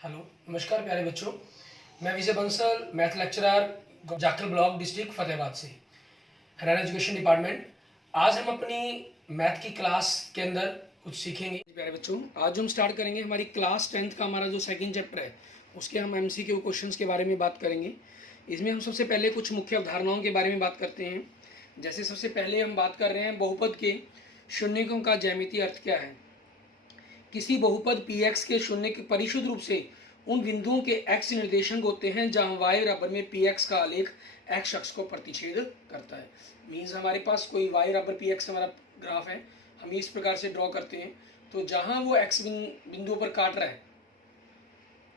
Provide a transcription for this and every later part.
Hello, नमस्कार प्यारे बच्चों। मैं Vijay Bansal, math lecturer, Jakhal block, district Fatehabad से, हरियाणा एजुकेशन डिपार्टमेंट। आज हम अपनी मैथ की क्लास के अंदर कुछ सीखेंगे। प्यारे बच्चों, आज हम स्टार्ट करेंगे हमारी क्लास 10th का हमारा जो सेकंड चैप्टर है, उसके हम MCQ क्वेश्चंस के बारे में बात करेंगे। इसमें हम सबसे पहले कुछ मुख्य अवधारणाओं के बारे में बात करते हैं। जैसे सबसे पहले हम बात कर रहे हैं बहुपद के शून्यकों का ज्यामितीय अर्थ क्या है। किसी बहुपद px के शून्य के परिशुद्ध रूप से उन बिंदुओं के x निर्देशांक होते हैं जहां y बराबर में px का आलेख x अक्ष को प्रतिच्छेद करता है। मीन्स हमारे पास कोई y बराबर px हमारा ग्राफ है, हम इस प्रकार से ड्रॉ करते हैं। तो जहां वो x बिंदु पर काट रहा है,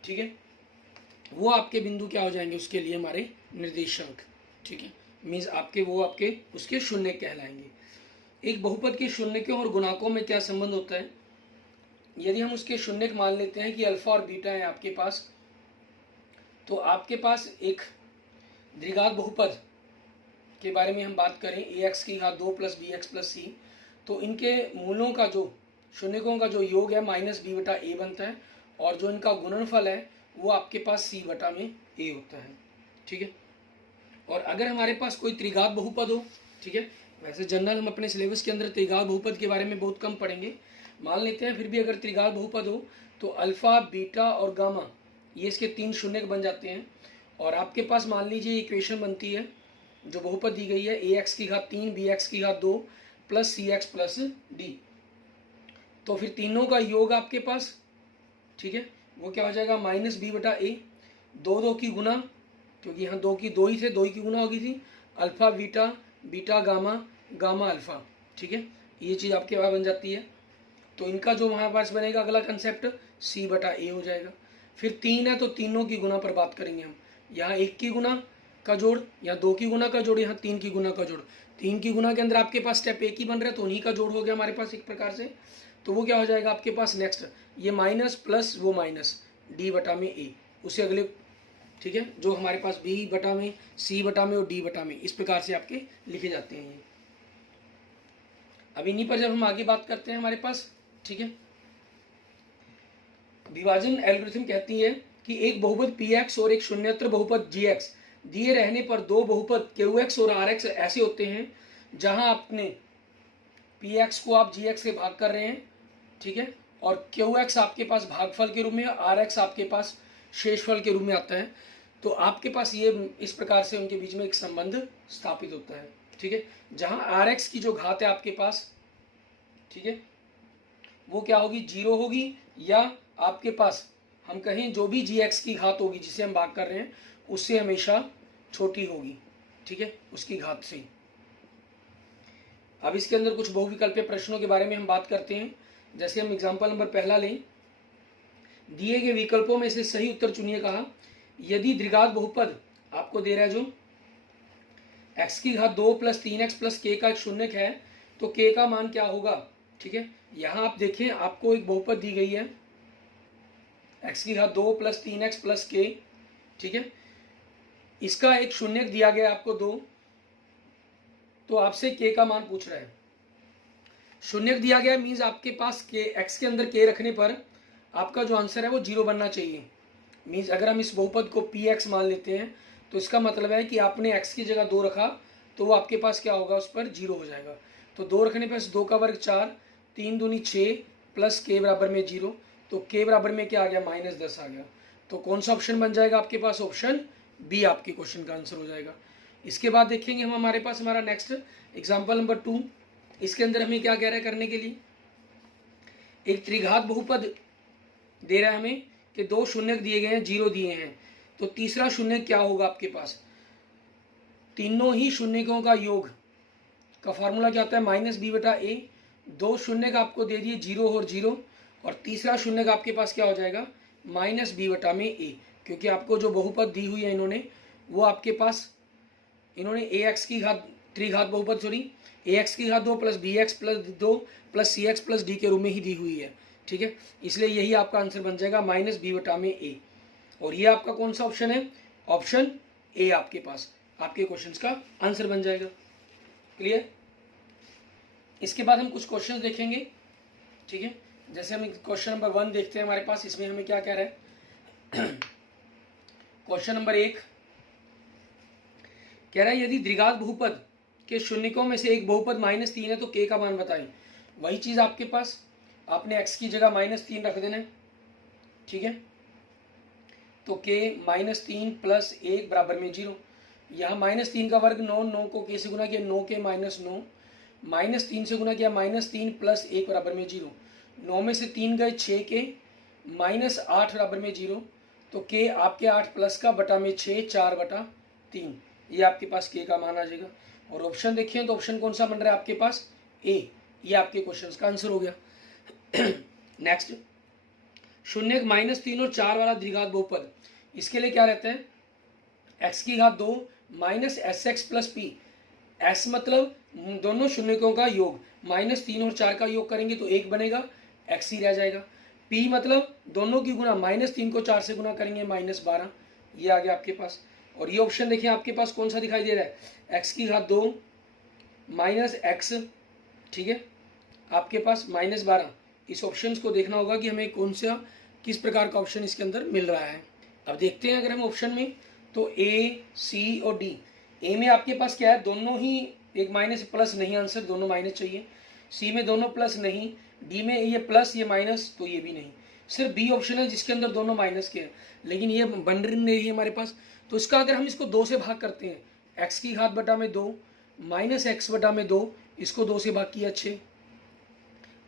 ठीक है, वो आपके बिंदु क्या हो जाएंगे, उसके लिए हमारे निर्देशांक, ठीक है। मीन्स आपके उसके शून्य कहलाएंगे। एक बहुपद के शून्यकों और गुणाकों में क्या संबंध होता है। यदि हम उसके शून्यक मान लेते हैं कि अल्फा और बीटा है आपके पास, तो आपके पास एक द्विघात बहुपद के बारे में हम बात करें, ax की घात 2 प्लस bx प्लस c, तो इनके मूलों का जो शून्यकों का जो योग है माइनस b बटा a बनता है, और जो इनका गुणनफल है वो आपके पास c बटा में a होता है, ठीक है। और अगर हमारे पास कोई त्रिघात बहुपद हो, ठीक है, वैसे जनरल हम अपने सिलेबस के अंदर त्रिघात बहुपद के बारे में बहुत कम पढ़ेंगे, मान लेते हैं, फिर भी अगर त्रिघात बहुपद हो तो अल्फा, बीटा और गामा ये इसके 3 शून्यक बन जाते हैं। और आपके पास मान लीजिए इक्वेशन बनती है, जो बहुपद दी गई है, ax की घात 3 bx की घात 2 प्लस cx प्लस d। तो फिर तीनों का योग आपके पास, ठीक है, वो क्या हो जाएगा, माइनस बी बटा ए, दो की गुना, क्योंकि यहाँ दो ही थे, दो ही की गुना होगी थी, alpha beta, beta gamma, gamma alpha, ठीक है, ये चीज़ आपके पास बन जाती है। तो इनका जो हमारे पास बनेगा अगला कंसेप्ट c बटा ए हो जाएगा। फिर 3 है तो तीनों की गुना पर बात करेंगे हम, यहाँ 1 की गुना का जोड़, यहाँ 2 की गुना का जोड़, यहाँ 3 की गुना का जोड़। 3 की गुना के अंदर आपके पास स्टेप एक ही बन रहा है, तो उन्हीं का जोड़ हो गया हमारे पास एक प्रकार से। तो वो क्या हो जाएगा आपके पास नेक्स्ट, ये माइनस प्लस वो माइनस d बटा में a, उसे अगले, ठीक है, जो हमारे पास b बटा में, c बटा में और d बटा में, इस प्रकार से आपके लिखे जाते हैं ये। अब इन्हीं पर जब हम आगे बात करते हैं हमारे पास, ठीक है, विभाजन एल्गोरिथम कहती है कि एक बहुपद px और एक शून्यत्र बहुपद gx दिए रहने पर दो बहुपद qx और rx ऐसे होते हैं जहां आपने px को आप gx से भाग कर रहे हैं, ठीक है, और qx आपके पास भागफल के रूप में, rx आपके पास शेषफल के रूप में आता है। तो आपके पास ये इस प्रकार से उनके बीच में एक संबंध स्थापित होता है, ठीक है, जहां rx की जो घात है आपके पास, ठीक है, वो क्या होगी, 0 होगी, या आपके पास हम कहें जो भी gx की घात होगी जिसे हम भाग कर रहे हैं उससे हमेशा छोटी होगी, ठीक है, उसकी घात से। अब इसके अंदर कुछ बहुविकल्पीय प्रश्नों के बारे में हम बात करते हैं। जैसे हम एग्जाम्पल नंबर पहला लें, दिए गए विकल्पों में से सही उत्तर चुनिए कहा। यदि द्विघात बहुपद आपको दे रहा है जो x की घात 2 प्लस 3x प्लस k का एक शून्यक है, तो k का मान क्या होगा, ठीक है। यहाँ आप देखें, आपको एक बहुपद दी गई है x की घात 2 प्लस 3x प्लस k, ठीक है, इसका एक शून्यक दिया गया आपको 2, तो आपसे k का मान पूछ रहा है। शून्यक दिया गया मीन्स आपके पास k, x के अंदर k रखने पर आपका जो आंसर है वो 0 बनना चाहिए। मीन्स अगर हम इस बहुपद को px मान लेते हैं तो इसका मतलब है कि आपने x की जगह 2 रखा, तो वो आपके पास क्या होगा, उस पर 0 हो जाएगा। तो 2 रखने पर 2 का वर्ग 4, 3 दूनी 6 प्लस k बराबर में 0, तो k बराबर में क्या आ गया, -10 आ गया। तो कौन सा ऑप्शन बन जाएगा आपके पास, ऑप्शन बी आपके क्वेश्चन का आंसर हो जाएगा। इसके बाद देखेंगे हम हमारे पास हमारा नेक्स्ट एग्जाम्पल नंबर 2। इसके अंदर हमें क्या कह रहा है करने के लिए, एक त्रिघात बहुपद दे रहा है हमें कि 2 शून्यक दिए गए हैं, 0 दिए हैं, तो तीसरा शून्यक क्या होगा आपके पास, तीनों ही शून्यकों का योग का फार्मूला क्या होता है, माइनस बी बटा ए। 2 शून्यक आपको दे दिए 0 और 0, और तीसरा शून्यक आपके पास क्या हो जाएगा, माइनस बी बटा में ए, क्योंकि आपको जो बहुपद दी हुई है इन्होंने, वो आपके पास इन्होंने ax की घात त्रिघात बहुपद, सॉरी, ax की घात 2 plus bx plus 2 plus cx plus d के रूप में ही दी हुई है, ठीक है, इसलिए यही आपका आंसर बन जाएगा माइनस बी बटा में ए। और ये आपका कौन सा ऑप्शन है, ऑप्शन ए आपके पास आपके क्वेश्चंस का आंसर बन जाएगा। क्लियर। इसके बाद हम कुछ क्वेश्चंस देखेंगे, ठीक है। जैसे हम क्वेश्चन नंबर 1 देखते हैं हमारे पास, इसमें हमें क्या कह रहा है क्वेश्चन नंबर 1 कह रहा है यदि द्विघात बहुपद के शून्यकों में से एक बहुपद -3 है तो k का मान बताएं। वही चीज़ आपके पास, आपने x की जगह -3 रख देना है, ठीक है। तो k -3 + 1 बराबर में 0। यहाँ -3 का वर्ग 9, 9 को k से गुना किया 9 के -9, -3 से गुना किया -3 + 1 बराबर में 0। 9 में से 3 गए 6 के, -8 बराबर में 0। तो k आपके 8 प्लस का बटा में 6, 4/3, ये आपके पास k का मान आ जाएगा। और ऑप्शन देखिए तो ऑप्शन कौन सा बन रहा है आपके पास, a, ये आपके क्वेश्चन का आंसर हो गया। नेक्स्ट, शून्य -3 और 4 वाला द्विघात बहुपद, इसके लिए क्या रहता है, x⁻2 - sx + p। s मतलब दोनों शून्यकों का योग, -3 और 4 का योग करेंगे तो 1 बनेगा, x ही रह जाएगा। p मतलब दोनों की गुना, -3 को 4 से गुना करेंगे -12, ये आ गया आपके पास। और ये ऑप्शन देखिए आपके पास कौन सा दिखाई दे रहा है, x⁻2 - x, ठीक है, आपके पास -12। इस ऑप्शन को देखना होगा कि हमें कौन सा, किस प्रकार का ऑप्शन इसके अंदर मिल रहा है। अब देखते हैं अगर हम ऑप्शन में, तो A, C और D। ए में आपके पास क्या है, दोनों ही एक माइनस प्लस नहीं, आंसर दोनों माइनस चाहिए। सी में दोनों प्लस नहीं, डी में ये प्लस ये माइनस, तो ये भी नहीं। सिर्फ बी ऑप्शन है जिसके अंदर दोनों माइनस के हैं, लेकिन ये बन नहीं है हमारे पास। तो इसका अगर हम इसको 2 से भाग करते हैं, x⁻2 -x/2, इसको 2 से भाग किया 6।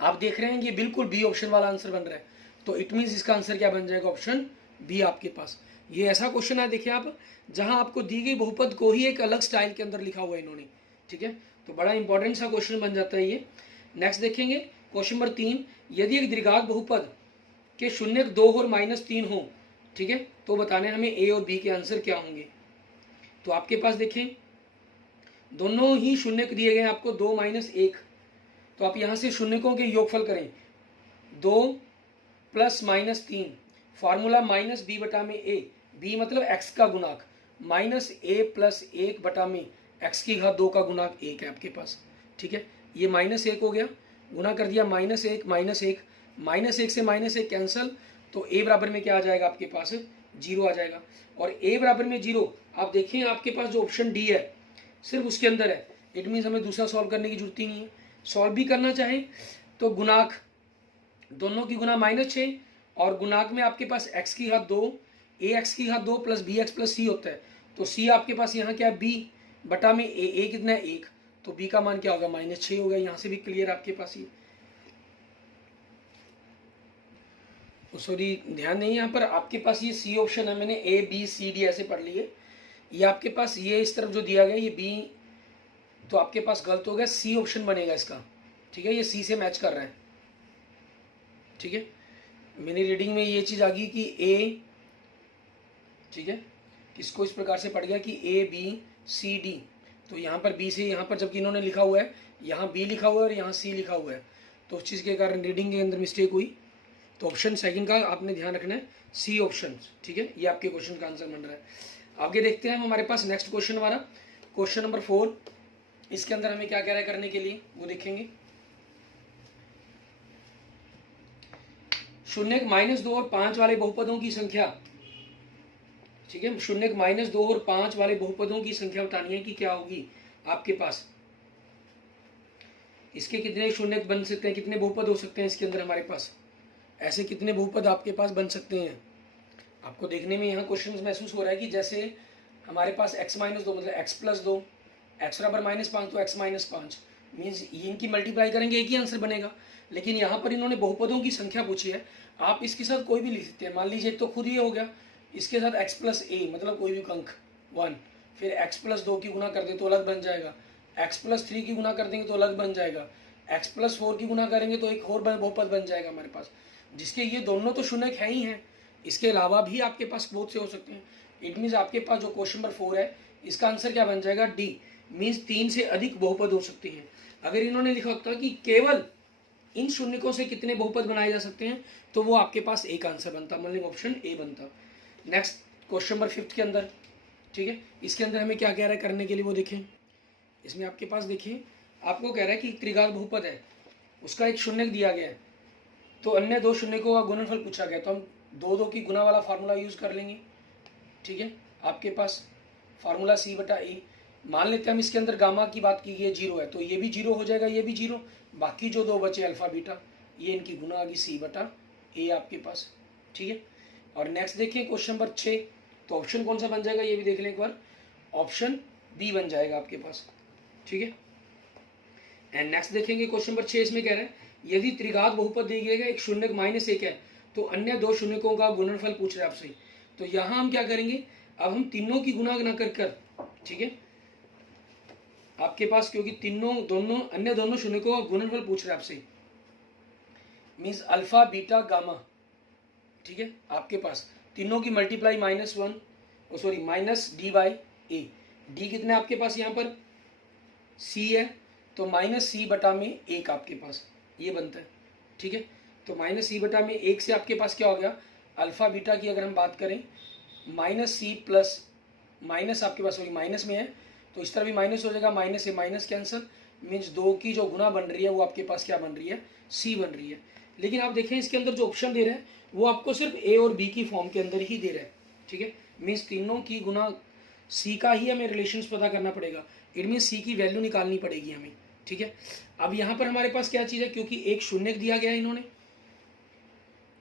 आप देख रहे हैं ये बिल्कुल बी ऑप्शन वाला आंसर बन रहा है। तो इट मीन्स इसका आंसर क्या बन जाएगा, ऑप्शन बी आपके पास। ये ऐसा क्वेश्चन है, देखिए आप, जहां आपको दी गई बहुपद को ही एक अलग स्टाइल के अंदर लिखा हुआ है इन्होंने, ठीक है। तो बड़ा इंपॉर्टेंट सा क्वेश्चन बन जाता है ये। नेक्स्ट देखेंगे क्वेश्चन नंबर 3, यदि एक द्विघात बहुपद के शून्य 2 और -3 हो, ठीक है, तो बताने हमें ए और बी के आंसर क्या होंगे। तो आपके पास देखें दोनों ही शून्य दिए गए आपको, 2 - 1। तो आप यहाँ से शून्यकों के योगफल करें, 2 + -3, फार्मूला -b/a, b मतलब x का गुणाक, -a + 1/में x⁻2 का गुणाक 1 है आपके पास, ठीक है। ये -1 हो गया, गुना कर दिया -1 -1 -1 से -1 कैंसल, तो a बराबर में क्या आ जाएगा आपके पास, 0 आ जाएगा। और a बराबर में 0, आप देखिए आपके पास जो ऑप्शन डी है सिर्फ उसके अंदर है, इट मीन्स हमें दूसरा सॉल्व करने की जरूरत ही नहीं है। सॉल्व भी करना चाहे तो गुणाक, दोनों की गुना -6, और गुणाक में आपके पास x⁻2, ax⁻2 + bx + c होता है। तो c आपके पास यहाँ क्या है, b/में a कितना है, 1, तो b का मान क्या होगा, -6 होगा। यहाँ से भी क्लियर आपके पास ये, सॉरी ध्यान नहीं, यहाँ पर आपके पास ये सी ऑप्शन है, मैंने ए बी सी डी ऐसे पढ़ लिए। ये आपके पास ये इस तरफ जो दिया गया ये बी, तो आपके पास गलत हो गया, सी ऑप्शन बनेगा इसका, ठीक है। ये सी से मैच कर रहा है, ठीक है। मेरी रीडिंग में ये चीज़ आ गई कि ए, ठीक है, इसको इस प्रकार से पढ़ गया कि ए बी सी डी, तो यहाँ पर बी से, यहाँ पर जबकि इन्होंने लिखा हुआ है, यहाँ बी लिखा हुआ है और यहाँ सी लिखा हुआ है, तो उस चीज़ के कारण रीडिंग के अंदर मिस्टेक हुई। तो ऑप्शन सेकंड का आपने ध्यान रखना है, सी ऑप्शन, ठीक है। ये आपके क्वेश्चन का आंसर बन रहा है। आगे देखते हैं हम, हमारे पास नेक्स्ट क्वेश्चन हमारा क्वेश्चन नंबर 4। इसके अंदर हमें क्या कह रहा है करने के लिए, वो देखेंगे। शून्य -2 और 5 वाले बहुपदों की संख्या, ठीक है, शून्य -2 और 5 वाले बहुपदों की संख्या बतानी है कि क्या होगी आपके पास। इसके कितने शून्य बन सकते हैं, कितने बहुपद हो सकते हैं इसके अंदर हमारे पास, ऐसे कितने बहुपद आपके पास बन सकते हैं। आपको देखने में यहाँ क्वेश्चन महसूस हो रहा है कि जैसे हमारे पास x-2 मतलब x + 2, x बराबर -5 तो x - 5 मीन्स इनकी मल्टीप्लाई करेंगे एक ही आंसर बनेगा। लेकिन यहाँ पर इन्होंने बहुपदों की संख्या पूछी है, आप इसके साथ कोई भी लिख सकते हैं। मान लीजिए तो खुद ये हो गया, इसके साथ x + a मतलब कोई भी अंक 1, फिर x + 2 की गुना कर दें तो अलग बन जाएगा, x + 3 की गुना कर देंगे तो अलग बन जाएगा, x + 4 की गुना करेंगे तो एक और बहुपद बन जाएगा हमारे पास, जिसके ये दोनों तो शून्य है ही हैं। इसके अलावा भी आपके पास बहुत से हो सकते हैं। इट मीन्स आपके पास जो क्वेश्चन नंबर 4 है, इसका आंसर क्या बन जाएगा, डी, मीन्स 3 से अधिक बहुपद हो सकते हैं। अगर इन्होंने लिखा होता कि केवल इन शून्यकों से कितने बहुपद बनाए जा सकते हैं, तो वो आपके पास एक आंसर बनता, मतलब ऑप्शन ए बनता। नेक्स्ट क्वेश्चन नंबर 5 के अंदर, ठीक है, इसके अंदर हमें क्या कह रहा है करने के लिए, वो देखें। इसमें आपके पास देखिए, आपको कह रहा है कि त्रिघात बहुपद है, उसका एक शून्य दिया गया है, तो अन्य 2 शून्यकों का गुणनफल पूछा गया। तो हम दो दो की गुना वाला फार्मूला यूज़ कर लेंगे, ठीक है। आपके पास फार्मूला C बटा ए, मान लेते हैं हम इसके अंदर गामा की बात की गई 0 है, तो ये भी 0 हो जाएगा, ये भी 0, बाकी जो दो बचे अल्फ़ा बीटा, ये इनकी गुना आ गई C बटा ए आपके पास, ठीक है। और नेक्स्ट देखिए क्वेश्चन नंबर 6, तो ऑप्शन कौन सा बन जाएगा ये भी देख लें एक बार, ऑप्शन बी बन जाएगा आपके पास, ठीक है। एंड नेक्स्ट देखेंगे क्वेश्चन नंबर 6, इसमें कह रहे हैं यदि त्रिघात बहुपद दिया गया एक शून्यक -1 है तो अन्य दो शून्यकों का गुणनफल पूछ रहे हैं आपसे। तो यहाँ हम क्या करेंगे, अब हम तीनों की गुना ना कर, ठीक है, आपके पास क्योंकि दोनों अन्य दोनों शून्यकों का गुणनफल पूछ रहे हैं आपसे, मीन्स अल्फा बीटा गामा, ठीक है। आपके पास तीनों की multiply minus D by A, D कितना है आपके पास यहाँ पर सी है, तो -C बटा में 1 आपके पास ये बनता है, ठीक है। तो -C बटा में 1 से आपके पास क्या हो गया, अल्फा बीटा की अगर हम बात करें -C प्लस माइनस आपके पास वही माइनस में है, तो इस तरह भी माइनस हो जाएगा, माइनस से माइनस कैंसिल, मीन्स दो की जो गुना बन रही है वो आपके पास क्या बन रही है, C बन रही है। लेकिन आप देखें इसके अंदर जो ऑप्शन दे रहे हैं वो आपको सिर्फ A और B की फॉर्म के अंदर ही दे रहे हैं, ठीक है। मीन्स तीनों की गुना C का ही हमें रिलेशंस पता करना पड़ेगा, इट मीन्स C की वैल्यू निकालनी पड़ेगी हमें, ठीक है। अब यहाँ पर हमारे पास क्या चीज़ है, क्योंकि एक शून्य दिया गया है इन्होंने,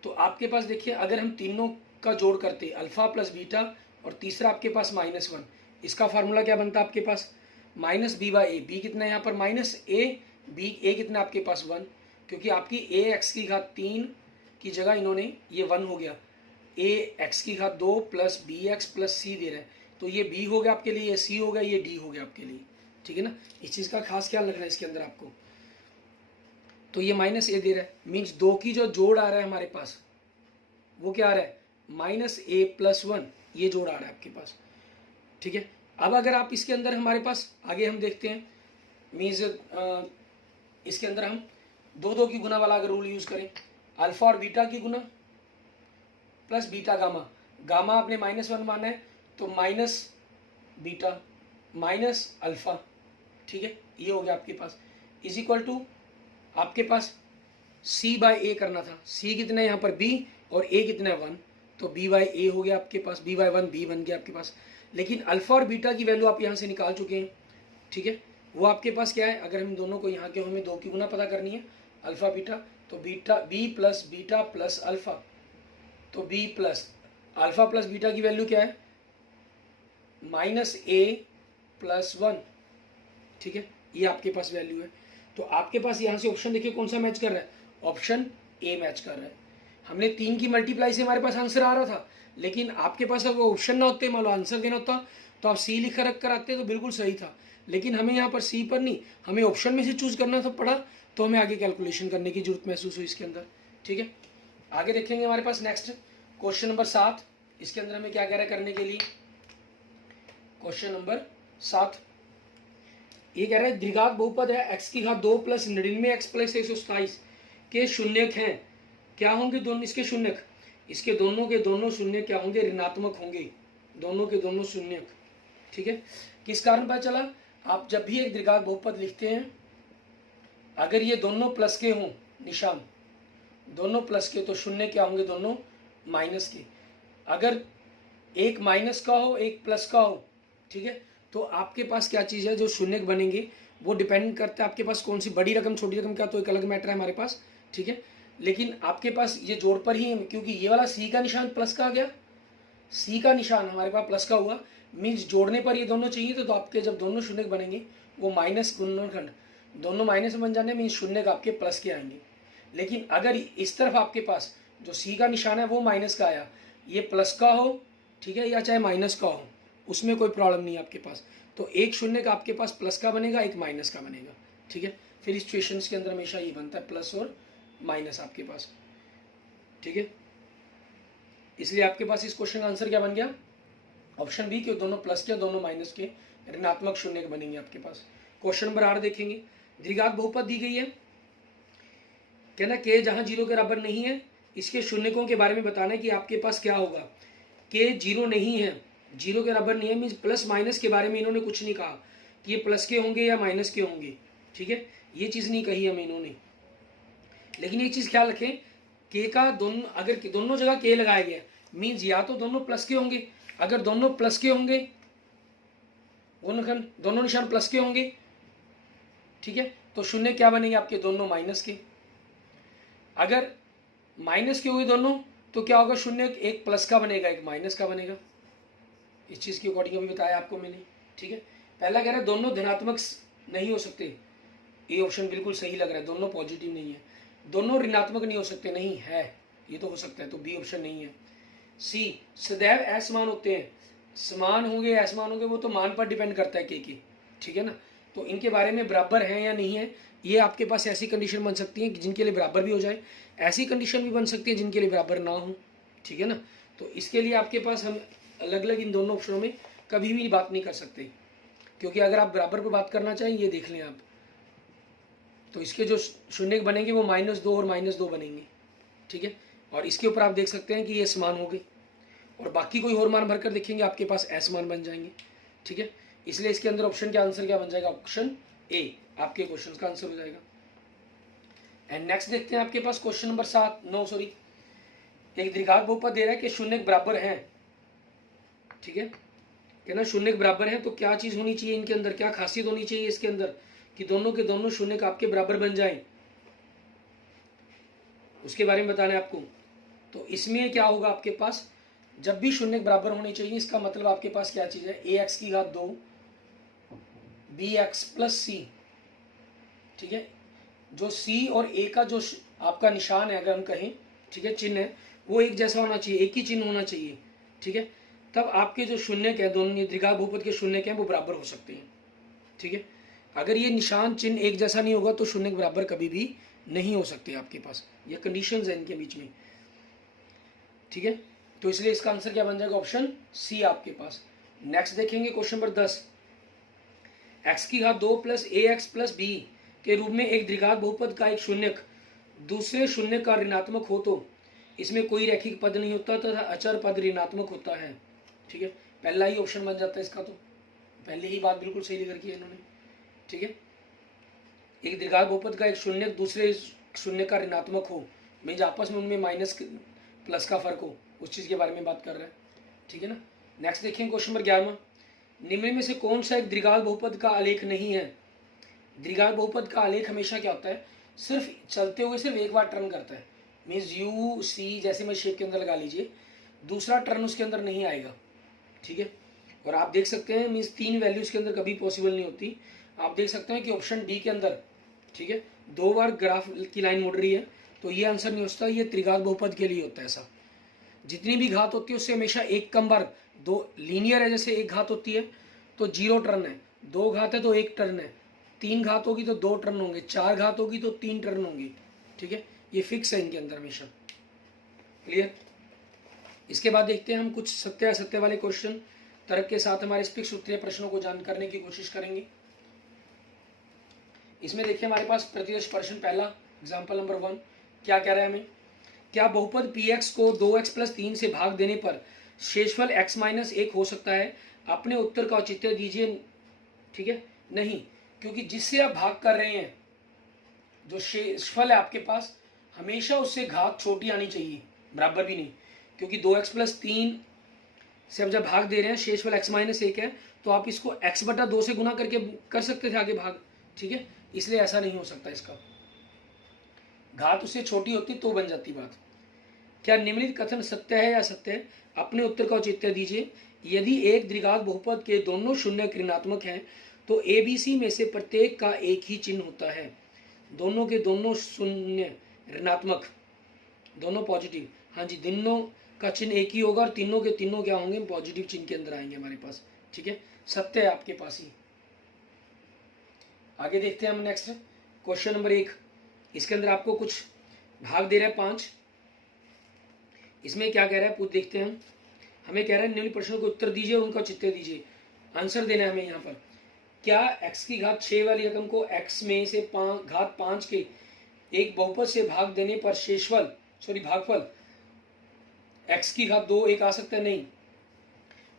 तो आपके पास देखिए अगर हम तीनों का जोड़ करते अल्फा प्लस बीटा और तीसरा आपके पास -1, इसका फार्मूला क्या बनता है आपके पास -B बाई ए, बी कितना है यहाँ पर -A, बी ए कितना आपके पास 1, क्योंकि आपकी a x की घात 3 की जगह इन्होंने ये 1 हो गया, a x की घात 2 plus B X plus c दे रहे हैं, तो ये b हो गया आपके लिए, ये c हो गया, ये d हो गया आपके लिए, ठीक है ना। इस चीज़ का खास ख्याल रखना है इसके अंदर आपको। तो ये -a दे रहा है, मीन्स दो की जो जोड़ आ रहा है हमारे पास वो क्या आ रहा है -a प्लस 1, ये जोड़ आ रहा है आपके पास, ठीक है। अब अगर आप इसके अंदर हमारे पास आगे हम देखते हैं, मीन्स इसके अंदर हम दो की गुना वाला अगर रूल यूज़ करें, अल्फा और बीटा की गुना प्लस बीटा गामा, गामा आपने -1 माना है तो माइनस बीटा माइनस अल्फा, ठीक है, ये हो गया आपके पास, इज इक्वल टू आपके पास C बाई ए करना था, C कितना है यहाँ पर B और A कितना है 1, तो B बाई ए हो गया आपके पास, B बाई 1 B बन गया आपके पास। लेकिन अल्फा और बीटा की वैल्यू आप यहाँ से निकाल चुके हैं, ठीक है, वो आपके पास क्या है, अगर हम दोनों को यहाँ के हमें दो की गुना पता करनी है अल्फा बीटा, तो B plus beta plus alpha, तो B plus alpha plus beta की वैल्यू क्या है -A प्लस 1, ठीक है, ये आपके पास वैल्यू है। तो आपके पास यहाँ से ऑप्शन देखिए कौन सा मैच कर रहा है, ऑप्शन ए मैच कर रहा है। हमने 3 की मल्टीप्लाई से हमारे पास आंसर आ रहा था, लेकिन आपके पास अगर ऑप्शन ना होते, मान लो आंसर देना होता तो आप C लिख रख कर आते तो बिल्कुल सही था, लेकिन हमें यहाँ पर C पर नहीं, हमें ऑप्शन में से चूज करना था पड़ा, तो हमें आगे कैलकुलेशन करने की जरूरत महसूस हुई इसके अंदर, ठीक है। आगे देखेंगे हमारे पास नेक्स्ट क्वेश्चन नंबर 7, इसके अंदर हमें क्या कह रहा है करने के लिए, क्वेश्चन नंबर 7 ये कह रहा है द्विघात बहुपद है x की घात 2 प्लस 99x प्लस 127 के शून्यक हैं, क्या होंगे दोनों इसके शून्यक, इसके दोनों के दोनों शून्य क्या होंगे, ऋणात्मक होंगे, दोनों के दोनों शून्यक, ठीक है। किस कारण पता चला, आप जब भी एक द्विघात बहुपद लिखते हैं अगर ये दोनों प्लस के हों, निशान दोनों प्लस के, तो शून्य क्या होंगे, दोनों माइनस के। अगर एक माइनस का हो एक प्लस का हो, ठीक है, तो आपके पास क्या चीज़ है, जो शून्य बनेंगे वो डिपेंड करता है आपके पास कौन सी बड़ी रकम छोटी रकम, क्या तो एक अलग मैटर है हमारे पास, ठीक है। लेकिन आपके पास ये जोड़ पर ही, क्योंकि ये वाला C का निशान प्लस का आ गया, C का निशान हमारे पास प्लस का हुआ, मीन्स जोड़ने पर ये दोनों चाहिए, तो आपके जब दोनों शून्य बनेंगे वो माइनस गुणनखंड दोनों माइनस बन जाने, मीन्स शून्य आपके प्लस के आएंगे। लेकिन अगर इस तरफ आपके पास जो C का निशान है वो माइनस का आया, ये प्लस का हो, ठीक है, या चाहे माइनस का हो, उसमें कोई प्रॉब्लम नहीं है आपके पास, तो एक शून्य का आपके पास प्लस का बनेगा, एक माइनस का बनेगा, ठीक है। फिर इस इक्वेशंस के अंदर हमेशा ये बनता है प्लस और माइनस आपके पास, ठीक है। इसलिए आपके पास इस क्वेश्चन का आंसर क्या बन गया, ऑप्शन बी, कि दोनों प्लस के दोनों माइनस के ऋणात्मक शून्य बनेंगे आपके पास। क्वेश्चन नंबर 8 देखेंगे, द्विघात बहुपद दी गई है, कहना के जहां 0 के बराबर नहीं है इसके शून्यकों के बारे में बताना है कि आपके पास क्या होगा। के 0 नहीं है, 0 के बराबर नहीं है, मीन्स प्लस माइनस के बारे में इन्होंने कुछ नहीं कहा कि ये प्लस के होंगे या माइनस के होंगे, ठीक है, ये चीज़ नहीं कही हमें इन्होंने। लेकिन ये चीज़ ख्याल रखें, के का दोनों, अगर दोनों जगह के लगाया गया मीन्स या तो दोनों प्लस के होंगे, अगर दोनों प्लस के होंगे, दोनों निशान प्लस के होंगे, ठीक है, तो शून्य क्या बनेंगे आपके, दोनों माइनस के। अगर माइनस के हुए दोनों तो क्या होगा, शून्य एक प्लस का बनेगा एक माइनस का बनेगा। इस चीज की अकॉर्डिंग अभी बताया आपको मैंने, ठीक है। पहला कह रहा है दोनों धनात्मक नहीं हो सकते, ये ऑप्शन बिल्कुल सही लग रहा है, दोनों पॉजिटिव नहीं है। दोनों ऋणात्मक नहीं हो सकते, नहीं है, ये तो हो सकता है, तो बी ऑप्शन नहीं है। सी सदैव असमान होते हैं, समान होंगे असमान होंगे वो तो मान पर डिपेंड करता है के, ठीक है ना। तो इनके बारे में बराबर है या नहीं है, ये आपके पास ऐसी कंडीशन बन सकती है जिनके लिए बराबर भी हो जाए, ऐसी कंडीशन भी बन सकती है जिनके लिए बराबर ना हो, ठीक है ना। तो इसके लिए आपके पास हम अलग अलग इन दोनों ऑप्शनों में कभी भी बात नहीं कर सकते, क्योंकि अगर आप बराबर पर बात करना चाहें ये देख लें आप, तो इसके जो शून्य बनेंगे वो -2 और -2 बनेंगे, ठीक है। और इसके ऊपर आप देख सकते हैं कि ये समान हो गए, और बाकी कोई और मान भरकर देखेंगे आपके पास असमान बन जाएंगे, ठीक है। इसलिए इसके अंदर ऑप्शन का आंसर क्या बन जाएगा, ऑप्शन ए आपके क्वेश्चन का आंसर हो जाएगा। एंड नेक्स्ट देखते हैं आपके पास क्वेश्चन नंबर 9 एक द्विघात बहुपद दे रहा है कि शून्य बराबर है, ठीक है, कहना शून्य बराबर है, तो क्या चीज होनी चाहिए इनके अंदर, क्या खासियत होनी चाहिए इसके अंदर कि दोनों के दोनों शून्य आपके बराबर बन जाएं, उसके बारे में बताना है आपको। तो इसमें क्या होगा आपके पास, जब भी शून्य बराबर होने चाहिए, इसका मतलब आपके पास क्या चीज है, ax की घात 2 bx प्लस c, ठीक है। जो c और a का जो आपका निशान है अगर हम कहें, ठीक है, चिन्ह है, वो एक जैसा होना चाहिए, एक ही चिन्ह होना चाहिए, ठीक है। तब आपके जो शून्य है, दोनों द्विघात बहुपद के शून्य हैं वो बराबर हो सकते हैं, ठीक है। अगर ये निशान चिन्ह एक जैसा नहीं होगा तो शून्य बराबर कभी भी नहीं हो सकते आपके पास, ये कंडीशंस है इनके बीच में, ठीक है। तो इसलिए इसका आंसर क्या बन जाएगा, ऑप्शन सी आपके पास। नेक्स्ट देखेंगे क्वेश्चन नंबर 10, x की घात 2 प्लस ax प्लस b के रूप में एक द्विघात बहुपद का एक शून्यक दूसरे शून्य का ऋणात्मक हो तो इसमें कोई रैखिक पद नहीं होता तथा अचर पद ऋणात्मक होता है, ठीक है। पहला ही ऑप्शन बन जाता है इसका, तो पहले ही बात बिल्कुल सही लिख रखी है इन्होंने, ठीक है। एक द्विघात बहुपद का एक शून्यक दूसरे शून्य का ऋणात्मक हो, मीन्स आपस में उनमें माइनस प्लस का फर्क हो, उस चीज के बारे में बात कर रहा है, ठीक है ना। नेक्स्ट देखें क्वेश्चन नंबर 11, निम्न में से कौन सा एक द्विघात बहुपद का आलेख नहीं है। द्विघात बहुपद का आलेख हमेशा क्या होता है, सिर्फ चलते हुए सिर्फ एक बार टर्न करता है, मीन्स यू सी जैसे मैं शेप के अंदर लगा लीजिए, दूसरा टर्न उसके अंदर नहीं आएगा, ठीक है। और आप देख सकते हैं मीन्स 3 वैल्यूज के अंदर कभी पॉसिबल नहीं होती। आप देख सकते हैं कि ऑप्शन डी के अंदर, ठीक है, 2 बार ग्राफ की लाइन मुड़ रही है, तो ये आंसर नहीं होता, ये त्रिघात बहुपद के लिए होता है ऐसा। जितनी भी घात होती है उससे हमेशा एक कम बार, 2 लीनियर है, जैसे एक घात होती है तो 0 टर्न है, 2 घात है तो 1 टर्न है, 3 घात होगी तो 2 टर्न होंगे, 4 घात होगी तो 3 टर्न होंगे, ठीक है। ये फिक्स है इनके अंदर हमेशा, क्लियर। इसके बाद देखते हैं हम कुछ सत्य असत्य वाले क्वेश्चन तर्क के साथ हमारे स्पष्ट सूत्रीय प्रश्नों को जान करने की कोशिश करेंगे। इसमें देखिए हमारे पास प्रतिदर्श प्रश्न पहला एग्जाम्पल नंबर 1 क्या कह रहा है हमें, क्या बहुपद px को 2x प्लस 3 से भाग देने पर शेषफल x माइनस 1 हो सकता है। अपने उत्तर का औचित्य दीजिए, ठीक है। नहीं, क्योंकि जिससे आप भाग कर रहे हैं जो शेषफल है आपके पास हमेशा उससे घात छोटी आनी चाहिए, बराबर भी नहीं, क्योंकि 2x प्लस 3 से अब जब भाग दे रहे हैं शेषफल x माइनस 1 है तो आप इसको x बटा 2 से गुना करके कर सकते थे आगे भाग, ठीक है। इसलिए ऐसा नहीं हो सकता, इसका घात उससे छोटी होती तो बन जाती बात। क्या निम्नलिखित कथन सत्य है या असत्य है, अपने उत्तर का औचित्य दीजिए। यदि एक द्विघात बहुपद के दोनों शून्य ऋणात्मक हैं तो ABC में से प्रत्येक का एक ही चिन्ह होता है। दोनों के दोनों शून्य ऋणात्मक, दोनों पॉजिटिव, हाँ जी, दोनों का चिन्ह एक ही होगा और तीनों के तीनों क्या होंगे, पॉजिटिव चिन्ह के अंदर आएंगे हमारे पास, ठीक है। सत्य है आपके पास ही। आगे देखते हैं हम नेक्स्ट क्वेश्चन नंबर 1। इसके अंदर आपको कुछ भाग दे रहा है 5। इसमें क्या कह रहा है पूछ देखते हैं हम। हमें कह रहा है निम्न प्रश्नों को उत्तर दीजिए और उनका चित्त दीजिए, आंसर देना है हमें यहाँ पर। क्या x की घात 6 वाली रकम को x में से घात 5 के एक बहुपद से भाग देने पर शेषफल भागफल x की घात 2 एक आ सकता है, नहीं।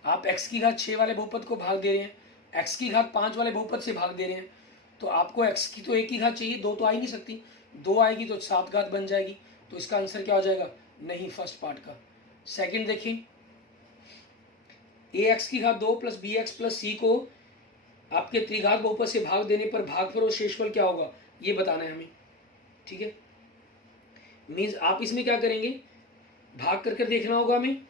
आप x की घात 6 वाले बहुपद को भाग दे रहे हैं, x की घात 5 वाले बहुपद से भाग दे रहे हैं, तो आपको x की तो एक ही घात चाहिए, 2 तो आ ही नहीं सकती, 2 आएगी तो 7 घात बन जाएगी, तो इसका आंसर क्या हो जाएगा, नहीं, फर्स्ट पार्ट का। सेकंड देखिए, ax की घात 2 प्लस bx प्लस c को आपके त्रिघात बहुपद से भाग देने पर भागफल और शेषफल क्या होगा, ये बताना है हमें। ठीक है, मीन्स आप इसमें क्या करेंगे, भाग कर देखना होगा हमें।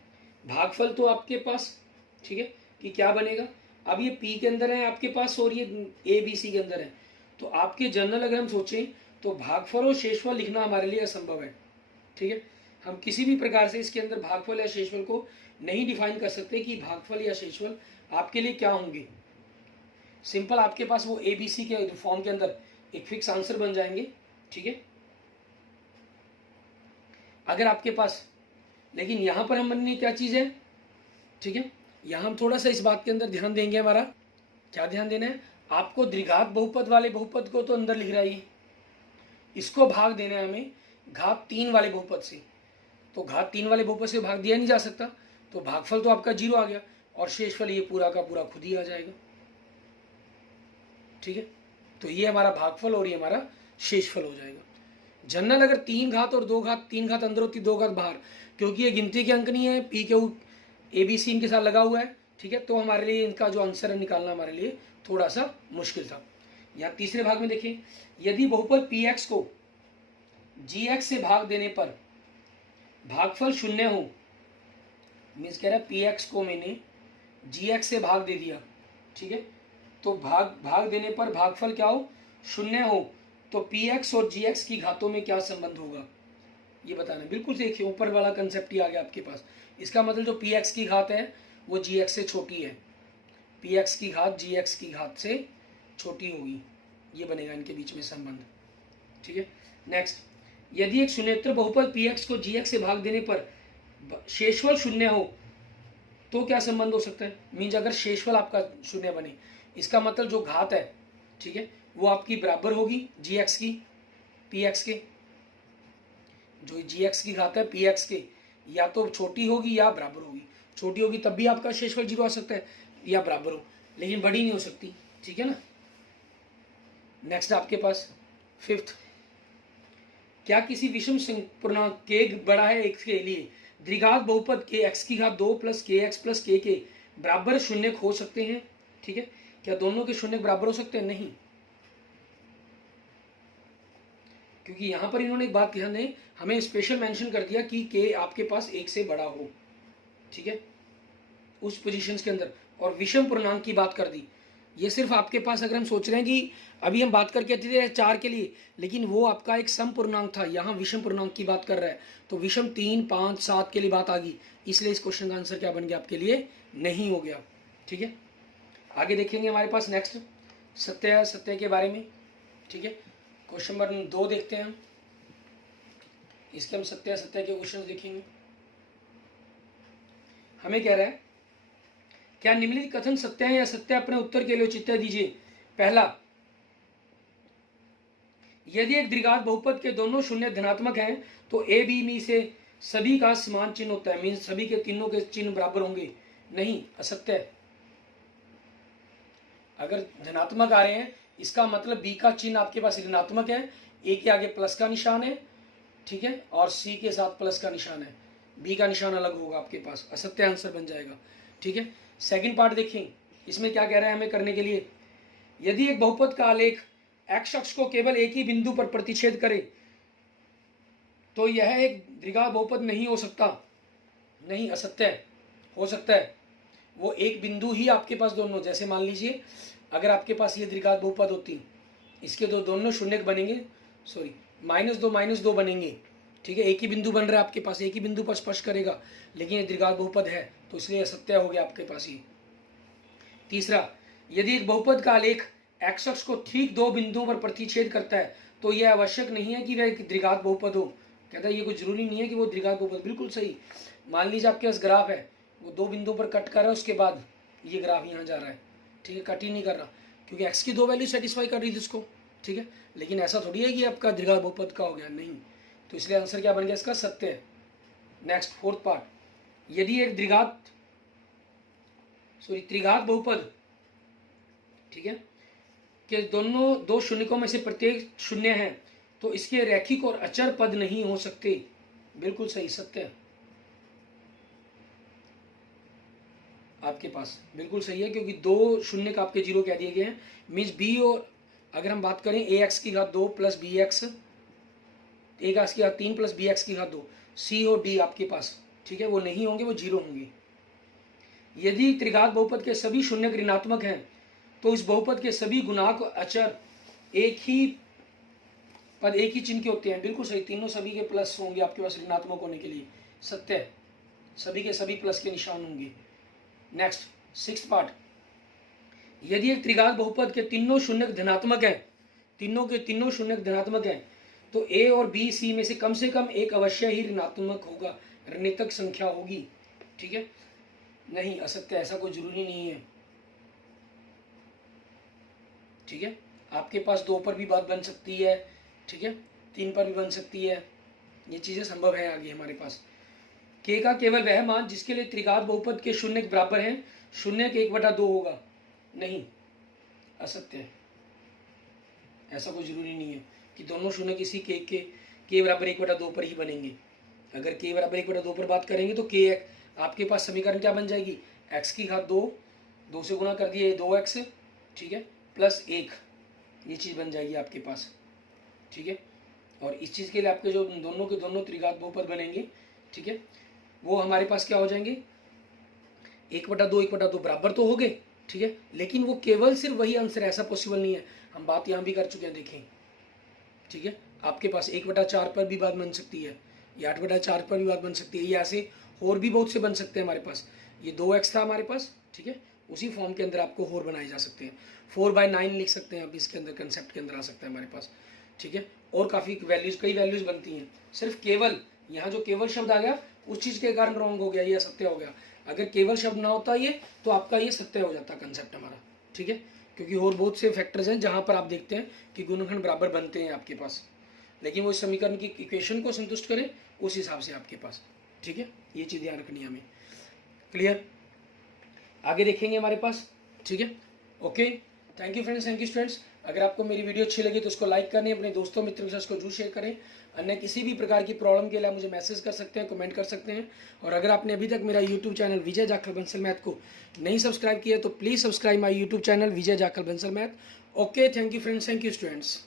भागफल तो आपके पास, ठीक है, कि क्या बनेगा। अब ये p के अंदर है आपके पास और ये a b c के अंदर है, तो आपके जनरल अगर हम सोचें तो भागफल और शेषफल लिखना हमारे लिए असंभव है। ठीक है, हम किसी भी प्रकार से इसके अंदर भागफल या शेषफल को नहीं डिफाइन कर सकते कि भागफल या शेषफल आपके लिए क्या होंगे। सिंपल आपके पास वो ए बी सी के फॉर्म के अंदर एक फिक्स आंसर बन जाएंगे। ठीक है, अगर आपके पास, लेकिन यहां पर हम बनने क्या चीज है, ठीक है, यहां हम थोड़ा सा इस बात के अंदर ध्यान देंगे। हमारा क्या ध्यान देना है, आपको द्विघात बहुपद वाले बहुपद को तो अंदर लिख रहा है, इसको भाग देना है हमें घात 3 वाले बहुपद से। तो घात 3 वाले बहुपद से भाग दिया नहीं जा सकता, तो भागफल तो आपका 0 आ गया और शेषफल ये पूरा का पूरा खुद ही आ जाएगा। ठीक है, तो ये हमारा भागफल और ये हमारा शेषफल हो जाएगा। जनरल अगर 3 घात और 2 घात, 3 घात अंदर होती 2 घात बाहर, क्योंकि ये गिनती के अंक नहीं है, P Q A B C इनके साथ लगा हुआ है। ठीक है, तो हमारे लिए इनका जो आंसर है निकालना हमारे लिए थोड़ा सा मुश्किल था। यहाँ तीसरे भाग में देखिए, यदि बहुपद पी एक्स को जी एक्स से भाग देने पर भागफल 0 हो, मीन्स कह रहा है पी एक्स को मैंने जी एक्स से भाग दे दिया। ठीक है, तो भाग देने पर भागफल क्या हो, 0 हो, तो पी एक्स और जी एक्स की घातों में क्या संबंध होगा, ये बताना। बिल्कुल देखिए, ऊपर वाला कंसेप्ट ही आ गया आपके पास। इसका मतलब जो पी एक्स की घात है वो जी एक्स से छोटी है, पी एक्स की घात जी एक्स की घात से छोटी होगी, ये बनेगा इनके बीच में संबंध। ठीक है, नेक्स्ट, यदि एक शून्येतर बहुपद पी एक्स को जी एक्स से भाग देने पर शेषफल 0 हो तो क्या संबंध हो सकता है। मीन्स अगर शेषफल आपका 0 बने, इसका मतलब जो घात है, ठीक है, वो आपकी बराबर होगी जी एक्स की, पी एक्स के। जो जी एक्स की घात है पी एक्स के, या तो छोटी होगी या बराबर होगी। छोटी होगी तब भी आपका शेषफल 0 आ सकता है, या बराबर हो, लेकिन बड़ी नहीं हो सकती। ठीक है ना। नेक्स्ट आपके पास फिफ्थ, क्या किसी विषम पूर्णांक के बड़ा है x के लिए द्विघात बहुपद के x की घात 2 प्लस के एक्स प्लस के बराबर शून्य हो सकते हैं। ठीक है, क्या दोनों के शून्य बराबर हो सकते हैं, नहीं, क्योंकि यहां पर इन्होंने एक बात ध्यान दें, हमें स्पेशल मेंशन कर दिया कि के आपके पास 1 से बड़ा हो। ठीक है, उस पोजीशंस के अंदर, और विषम पूर्णांक की बात कर दी। ये सिर्फ आपके पास, अगर हम सोच रहे हैं कि अभी हम बात करके थे 4 के लिए, लेकिन वो आपका एक सम पूर्णांक था, यहाँ विषम पूर्णांक की बात कर रहा है, तो विषम 3, 5, 7 के लिए बात आ गई, इसलिए इस क्वेश्चन का आंसर क्या बन गया आपके लिए, नहीं हो गया। ठीक है, आगे देखेंगे हमारे पास नेक्स्ट सत्य के बारे में। ठीक है, क्वेश्चन नंबर 2 देखते हैं हम, इसके हम सत्य के क्वेश्चन देखेंगे। हमें कह रहा है, क्या निम्नलिखित कथन सत्य है या सत्य, अपने उत्तर के लिए औचित्य दीजिए। पहला, यदि एक द्विघात बहुपद के दोनों शून्य धनात्मक हैं तो ए बी में से सभी का समान चिन्ह होता है, मीन्स सभी के तीनों के चिन्ह बराबर होंगे, नहीं, असत्य है। अगर धनात्मक आ रहे हैं इसका मतलब बी का चिन्ह आपके पास ऋणात्मक है, ए के आगे प्लस का निशान है, ठीक है, और सी के साथ प्लस का निशान है, बी का निशान अलग होगा आपके पास, असत्य आंसर बन जाएगा। ठीक है, सेकंड पार्ट देखें, इसमें क्या कह रहा है हमें करने के लिए, यदि एक बहुपद का आलेख एक्स अक्ष को केवल एक ही बिंदु पर प्रतिच्छेद करे तो यह एक द्विघात बहुपद नहीं हो सकता, नहीं, असत्य है। हो सकता है, वो एक बिंदु ही आपके पास दोनों, जैसे मान लीजिए अगर आपके पास ये द्विघात बहुपद होती, इसके दोनों शून्य बनेंगे, सॉरी -2 बनेंगे। ठीक है, एक ही बिंदु बन रहा है आपके पास, एक ही बिंदु पर स्पर्श करेगा, लेकिन ये द्विघात बहुपद है तो इसलिए असत्य हो गया आपके पास ये। तीसरा, यदि एक बहुपद का आलेख एक्स अक्ष को ठीक 2 बिंदुओं पर प्रतिच्छेद करता है तो यह आवश्यक नहीं है कि वह एक द्विघात बहुपद हो। कहता है ये कोई जरूरी नहीं है कि वो द्विघात बहुपद, बिल्कुल सही। मान लीजिए आपके पास ग्राफ है, वो 2 बिंदुओं पर कट कर रहा है, उसके बाद ये ग्राफ यहाँ जा रहा है, ठीक है, कट ही नहीं कर रहा क्योंकि एक्स की 2 वैल्यू सेटिस्फाई कर रही थी उसको। ठीक है, लेकिन ऐसा थोड़ी है कि आपका द्विघात बहुपद का हो गया, नहीं, तो इसलिए आंसर क्या बन गया इसका, सत्य है। नेक्स्ट फोर्थ पार्ट, यदि एक त्रिघात बहुपद, ठीक है, कि दोनों 2 शून्यकों में से प्रत्येक शून्य है तो इसके रैखिक और अचर पद नहीं हो सकते। बिल्कुल सही, सत्य है आपके पास, बिल्कुल सही है, क्योंकि 2 शून्य का आपके 0 कह दिए गए हैं। मीन्स बी, और अगर हम बात करें ए एक्स की घात 2 प्लस बी एक्स, ए एक्स की घात 3 प्लस बी एक्स की घात 2, सी और डी आपके पास, ठीक है, वो नहीं होंगे, वो 0 होंगे। यदि त्रिघात बहुपद के सभी शून्य ऋणात्मक हैं तो इस बहुपद के सभी गुणांक अचर एक ही पद एक ही चिन्ह के होते हैं। बिल्कुल सही, तीनों सभी के प्लस होंगे आपके पास ऋणात्मक होने के लिए, सत्य है, सभी के सभी प्लस के निशान होंगे। नेक्स्ट 6th पार्ट, यदि एक त्रिघात बहुपद के तीनों शून्य धनात्मक है, तीनों के तीनों शून्य धनात्मक है, तो ए और बी सी में से कम एक अवश्य ही ऋणात्मक होगा, ऋणात्मक संख्या होगी, ठीक है। नहीं, असत्य, ऐसा कोई जरूरी नहीं है, ठीक है। आपके पास 2 पर भी बात बन सकती है, ठीक है, 3 पर भी बन सकती है, ये चीजें संभव है आगे हमारे पास। के का केवल वह मान जिसके लिए त्रिघात बहुपद के शून्य बराबर हैं, शून्य के 1/2 होगा, नहीं, असत्य है, ऐसा कोई जरूरी नहीं है कि दोनों शून्य किसी के बराबर 1/2 पर ही बनेंगे। अगर के बराबर 1/2 पर बात करेंगे तो के आपके पास समीकरण क्या बन जाएगी, एक्स की घात 2, 2 से गुना कर दिए 2x, ठीक है, प्लस 1, ये चीज़ बन जाएगी आपके पास, ठीक है। और इस चीज़ के लिए आपके जो दोनों के दोनों त्रिघात बहुपद बनेंगे, ठीक है, वो हमारे पास क्या हो जाएंगे, 1/2 बराबर तो हो गए, ठीक है, लेकिन वो केवल सिर्फ वही आंसर, ऐसा पॉसिबल नहीं है, हम बात यहाँ भी कर चुके हैं, देखें, ठीक है। आपके पास 1/4 पर भी बात बन सकती है, या 8/4 पर भी बात बन सकती है, ये ऐसे और भी बहुत से बन सकते हैं हमारे पास। ये 2x था हमारे पास, ठीक है, उसी फॉर्म के अंदर आपको और बनाए जा सकते हैं, 4/9 लिख सकते हैं, अब इसके अंदर कंसेप्ट के अंदर आ सकता है हमारे पास, ठीक है। और काफ़ी वैल्यूज, कई वैल्यूज बनती हैं, सिर्फ केवल यहाँ जो केवल शब्द आ गया उस चीज़ के कारण रॉन्ग हो गया, ये सत्य हो गया। अगर केवल शब्द ना होता ये तो आपका ये सत्य हो जाता कंसेप्ट हमारा, ठीक है, क्योंकि और बहुत से फैक्टर्स हैं जहाँ पर आप देखते हैं कि गुणनखंड बराबर बनते हैं आपके पास, लेकिन वो समीकरण की इक्वेशन को संतुष्ट करें उस हिसाब से आपके पास, ठीक है, ये चीज़ ध्यान रखनी है हमें। क्लियर, आगे देखेंगे हमारे पास, ठीक है, okay. Thank you friends, thank you students. अगर आपको मेरी वीडियो अच्छी लगी तो उसको लाइक करें, अपने दोस्तों मित्रों के साथ उसको जरूर शेयर करें। अन्य किसी भी प्रकार की प्रॉब्लम के लिए आप मुझे मैसेज कर सकते हैं, कमेंट कर सकते हैं। और अगर आपने अभी तक मेरा यूट्यूब चैनल विजय जाखल बंसल मैथ को नहीं सब्सक्राइब किया तो please subscribe my YouTube channel Vijay Jakhal Bansal math. Okay, thank you friends, thank you students.